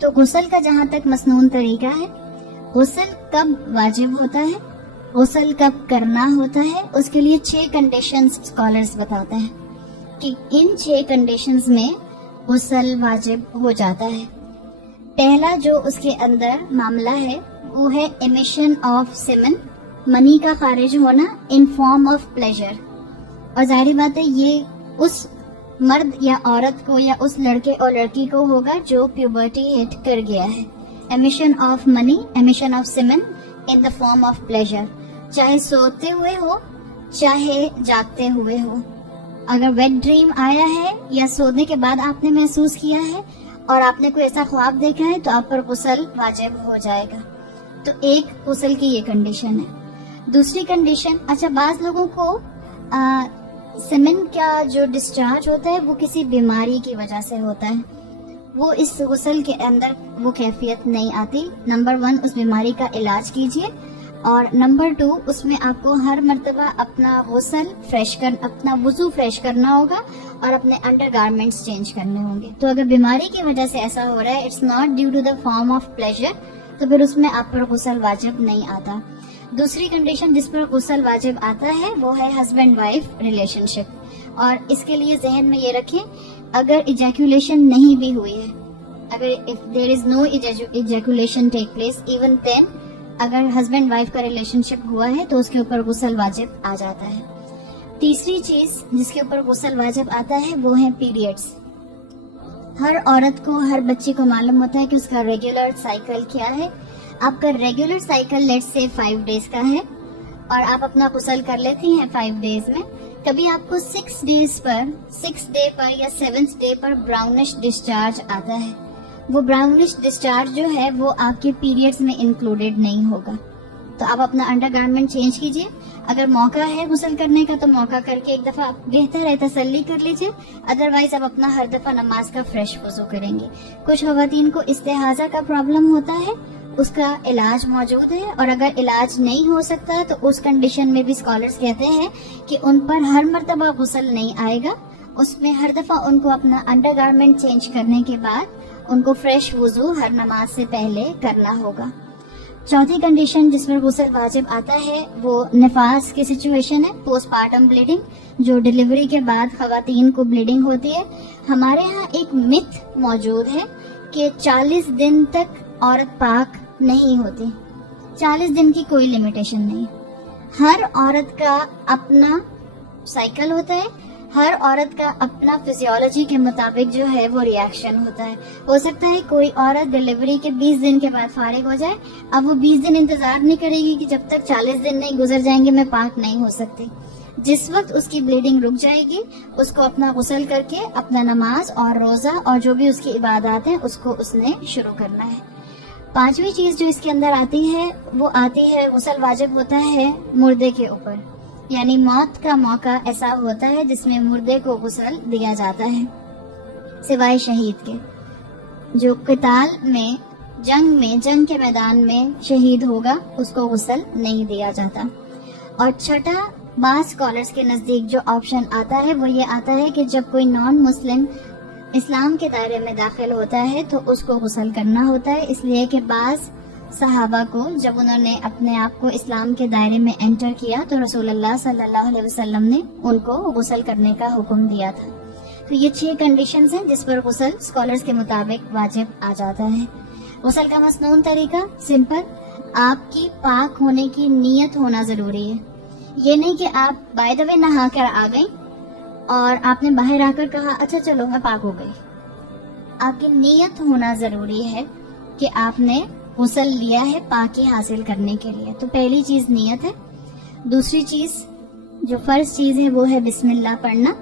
تو غسل کا جہاں تک مسنون طریقہ ہے، غسل کب واجب ہوتا ہے، غسل کب کرنا ہوتا ہے، اس کے لیے 6 کنڈیشنز اسکالرز بتاتے ہیں کہ ان 6 کنڈیشنز میں غسل واجب ہو جاتا ہے۔ پہلا جو اس کے اندر معاملہ ہے وہ ہے امیشن آف سیمن، منی کا خارج ہونا ان فارم آف پلیجر، اور ظاہری بات ہے یہ اس مرد یا عورت کو یا اس لڑکے اور لڑکی کو ہوگا جو پیوبرٹی ہٹ کر گیا ہے۔ امیشن آف منی، emission of semen in the form of pleasure, چاہے سوتے ہوئے ہو چاہے جاگتے ہوئے ہو۔ اگر ویٹ ڈریم آیا ہے یا سونے کے بعد آپ نے محسوس کیا ہے اور آپ نے کوئی ایسا خواب دیکھا ہے تو آپ پر غسل واجب ہو جائے گا۔ تو ایک غسل کی یہ کنڈیشن ہے۔ دوسری کنڈیشن، اچھا بعض لوگوں کو سیمن کا جو ڈسچارج ہوتا ہے وہ کسی بیماری کی وجہ سے ہوتا ہے، وہ اس غسل کے اندر وہ کیفیت نہیں آتی۔ نمبر 1 اس بیماری کا علاج کیجیے، اور نمبر 2 اس میں آپ کو ہر مرتبہ اپنا غسل اپنا وضو فریش کرنا ہوگا اور اپنے انڈر گارمنٹس چینج کرنے ہوں گے۔ تو اگر بیماری کی وجہ سے ایسا ہو رہا ہے، it's not due to the form of pleasure, تو پھر اس میں آپ پر غسل واجب نہیں آتا۔ دوسری کنڈیشن جس پر غسل واجب آتا ہے وہ ہے ہسبینڈ وائف ریلیشن شپ، اور اس کے لیے ذہن میں یہ رکھیں اگر ایجیکولیشن نہیں بھی ہوئی ہے، اگر if there is no ejaculation take place even then، اگر ہسبینڈ وائف کا ریلیشن شپ ہوا ہے تو اس کے اوپر غسل واجب آ جاتا ہے۔ تیسری چیز جس کے اوپر غسل واجب آتا ہے وہ ہے پیریڈز۔ ہر عورت کو، ہر بچی کو معلوم ہوتا ہے کہ اس کا ریگولر سائیکل کیا ہے۔ آپ کا ریگولر سائیکل لیٹ سے 5 ڈیز کا ہے اور آپ اپنا غسل کر لیتی ہیں 5 ڈیز میں، کبھی آپ کو 6 ڈے پر یا 7th ڈے پر براؤنش ڈسچارج آتا ہے، وہ براؤنش ڈسچارج جو ہے وہ آپ کے پیریڈز میں انکلوڈیڈ نہیں ہوگا، تو آپ اپنا انڈر گارمنٹ چینج کیجیے۔ اگر موقع ہے غسل کرنے کا تو موقع کر کے ایک دفعہ بہتر ہے تسلی کر لیجیے، ادروائز آپ اپنا ہر دفعہ نماز کا فریش وضو کریں گے۔ کچھ خواتین کو استحاضہ کا پرابلم ہوتا ہے، اس کا علاج موجود ہے، اور اگر علاج نہیں ہو سکتا تو اس کنڈیشن میں بھی اسکالرز کہتے ہیں کہ ان پر ہر مرتبہ غسل نہیں آئے گا، اس میں ہر دفعہ ان کو اپنا انڈر گارمنٹ چینج کرنے کے بعد ان کو فریش وضو ہر نماز سے پہلے کرنا ہوگا۔ چوتھی کنڈیشن جس پر غسل واجب آتا ہے وہ نفاس کی سچویشن ہے، پوسٹ پارٹم بلیڈنگ، جو ڈیلیوری کے بعد خواتین کو بلیڈنگ ہوتی ہے۔ ہمارے ہاں ایک متھ موجود ہے کہ 40 دن تک عورت پاک نہیں ہوتی، 40 دن کی کوئی لمیٹیشن نہیں۔ ہر عورت کا اپنا سائیکل ہوتا ہے، ہر عورت کا اپنا فزیولوجی کے مطابق جو ہے وہ ریاکشن ہوتا ہے۔ ہو سکتا ہے کوئی عورت ڈیلیوری کے 20 دن کے بعد فارغ ہو جائے، اب وہ 20 دن انتظار نہیں کرے گی کہ جب تک 40 دن نہیں گزر جائیں گے میں پاک نہیں ہو سکتی۔ جس وقت اس کی بلیڈنگ رک جائے گی اس کو اپنا غسل کر کے اپنا نماز اور روزہ اور جو بھی اس کی عبادات ہیں اس کو اس نے شروع کرنا ہے۔ پانچویں چیز جو اس کے اندر آتی ہے وہ آتی ہے غسل واجب ہوتا ہے مردے کے اوپر، یعنی موت کا موقع ایسا ہوتا ہے جس میں مردے کو غسل دیا جاتا ہے، سوائے شہید کے۔ جو قتال میں جنگ کے میدان میں شہید ہوگا اس کو غسل نہیں دیا جاتا۔ اور چھٹا بعض اسکالرس کے نزدیک جو آپشن آتا ہے وہ یہ آتا ہے کہ جب کوئی نان مسلم اسلام کے دائرے میں داخل ہوتا ہے تو اس کو غسل کرنا ہوتا ہے، اس لیے کہ بعض صحابہ کو جب انہوں نے اپنے آپ کو اسلام کے دائرے میں انٹر کیا تو رسول اللہ صلی اللہ علیہ وسلم نے ان کو غسل کرنے کا حکم دیا تھا۔ تو یہ 6 کنڈیشنز ہیں جس پر غسل اسکالرز کے مطابق واجب آ جاتا ہے۔ غسل کا مسنون طریقہ سمپل، آپ کی پاک ہونے کی نیت ہونا ضروری ہے۔ یہ نہیں کہ آپ بائی دا وے نہا کر آ گئیں اور آپ نے باہر آ کر کہا اچھا چلو میں پاک ہو گئی۔ آپ کی نیت ہونا ضروری ہے کہ آپ نے غسل لیا ہے پاکی حاصل کرنے کے لیے، تو پہلی چیز نیت ہے۔ دوسری چیز جو فرض چیز ہے وہ ہے بسم اللہ پڑھنا،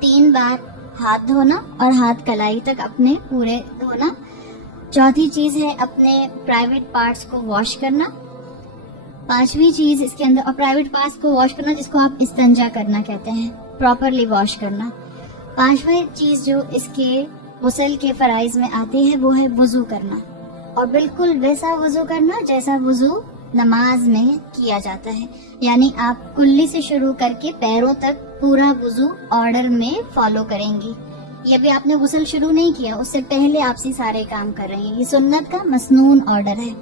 3 بار ہاتھ دھونا اور ہاتھ کلائی تک اپنے پورے دھونا۔ چوتھی چیز ہے اپنے پرائیویٹ پارٹس کو واش کرنا۔ پانچویں چیز اس کے اندر، اور پرائیویٹ پارٹس کو واش کرنا جس کو آپ استنجا کرنا کہتے ہیں، پراپرلی واش کرنا۔ پانچویں چیز جو اس کے غسل کے فرائض میں آتی ہے وہ ہے وضو کرنا، اور بالکل ویسا وضو کرنا جیسا وضو نماز میں کیا جاتا ہے، یعنی آپ کلی سے شروع کر کے پیروں تک پورا وضو آرڈر میں فالو کریں گی۔ یہ ابھی آپ نے غسل شروع نہیں کیا، اس سے پہلے آپ سے سارے کام کر رہی ہیں. یہ سنت کا مسنون آرڈر ہے.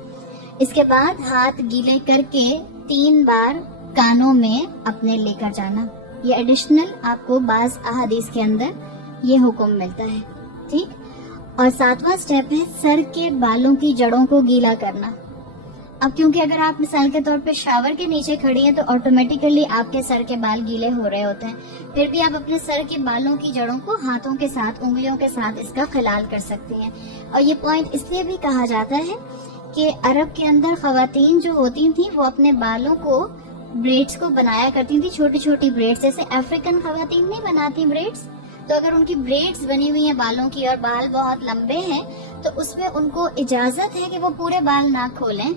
اس کے بعد ہاتھ گیلے کر کے 3 بار کانوں میں اپنے لے کر جانا. یہ ایڈیشنل آپ کو بعض احادیث کے اندر یہ حکم ملتا ہے. ٹھیک. اور 7واں سٹیپ ہے سر کے بالوں کی جڑوں کو گیلا کرنا. اب کیونکہ اگر آپ مثال کے طور پہ شاور کے نیچے کھڑی ہیں تو آٹومیٹیکلی آپ کے سر کے بال گیلے ہو رہے ہوتے ہیں. پھر بھی آپ اپنے سر کے بالوں کی جڑوں کو ہاتھوں کے ساتھ، انگلیوں کے ساتھ اس کا خلال کر سکتی ہیں. اور یہ پوائنٹ اس لیے بھی کہا جاتا ہے کہ عرب کے اندر خواتین جو ہوتی تھیں وہ اپنے بالوں کو بریڈز کو بنایا کرتی تھیں، چھوٹی چھوٹی بریڈز. جیسے افریقن خواتین نہیں بناتی بریڈز، تو اگر ان کی بریڈز بنی ہوئی ہیں بالوں کی اور بال بہت لمبے ہیں تو اس میں ان کو اجازت ہے کہ وہ پورے بال نہ کھولیں،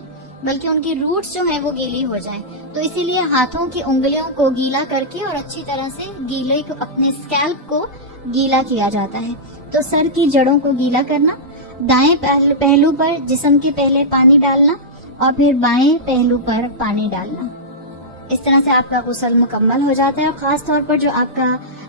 بلکہ ان کی روٹس جو ہیں وہ گیلی ہو جائیں. تو اسی لیے ہاتھوں کی انگلیوں کو گیلا کر کے اور اچھی طرح سے گیلے کو اپنے اسکیلپ کو گیلا کیا جاتا ہے. تو سر کی جڑوں کو گیلا کرنا، دائیں پہلو پر جسم کے پہلے پانی ڈالنا اور پھر بائیں پہلو پر پانی ڈالنا. اس طرح سے آپ کا غسل مکمل ہو جاتا ہے. اور خاص طور پر جو آپ کا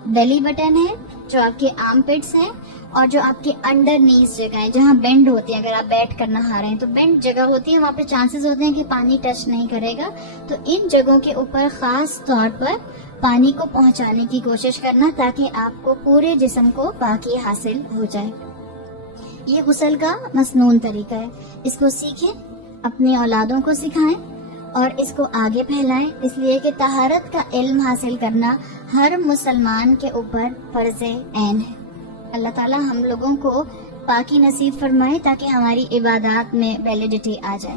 بیلی بٹن ہے، جو آپ کے آرم پٹس ہیں اور جو آپ کے انڈر نیز جگہ ہے جہاں بینڈ ہوتی ہے، اگر آپ بیٹھ کر نہا رہے ہیں تو بینڈ جگہ ہوتی ہے، وہاں پہ چانسز ہوتے ہیں کہ پانی ٹچ نہیں کرے گا. تو ان جگہوں کے اوپر خاص طور پر پانی کو پہنچانے کی کوشش کرنا تاکہ آپ کو پورے جسم کو پاکی حاصل ہو جائے. یہ غسل کا مسنون طریقہ ہے. اس کو سیکھیں، اپنی اولادوں کو سکھائیں اور اس کو آگے پھیلائیں، اس لیے کہ طہارت کا علم حاصل کرنا ہر مسلمان کے اوپر فرض عین ہے. اللہ تعالی ہم لوگوں کو پاکی نصیب فرمائے تاکہ ہماری عبادات میں ویلیڈیٹی آ جائے.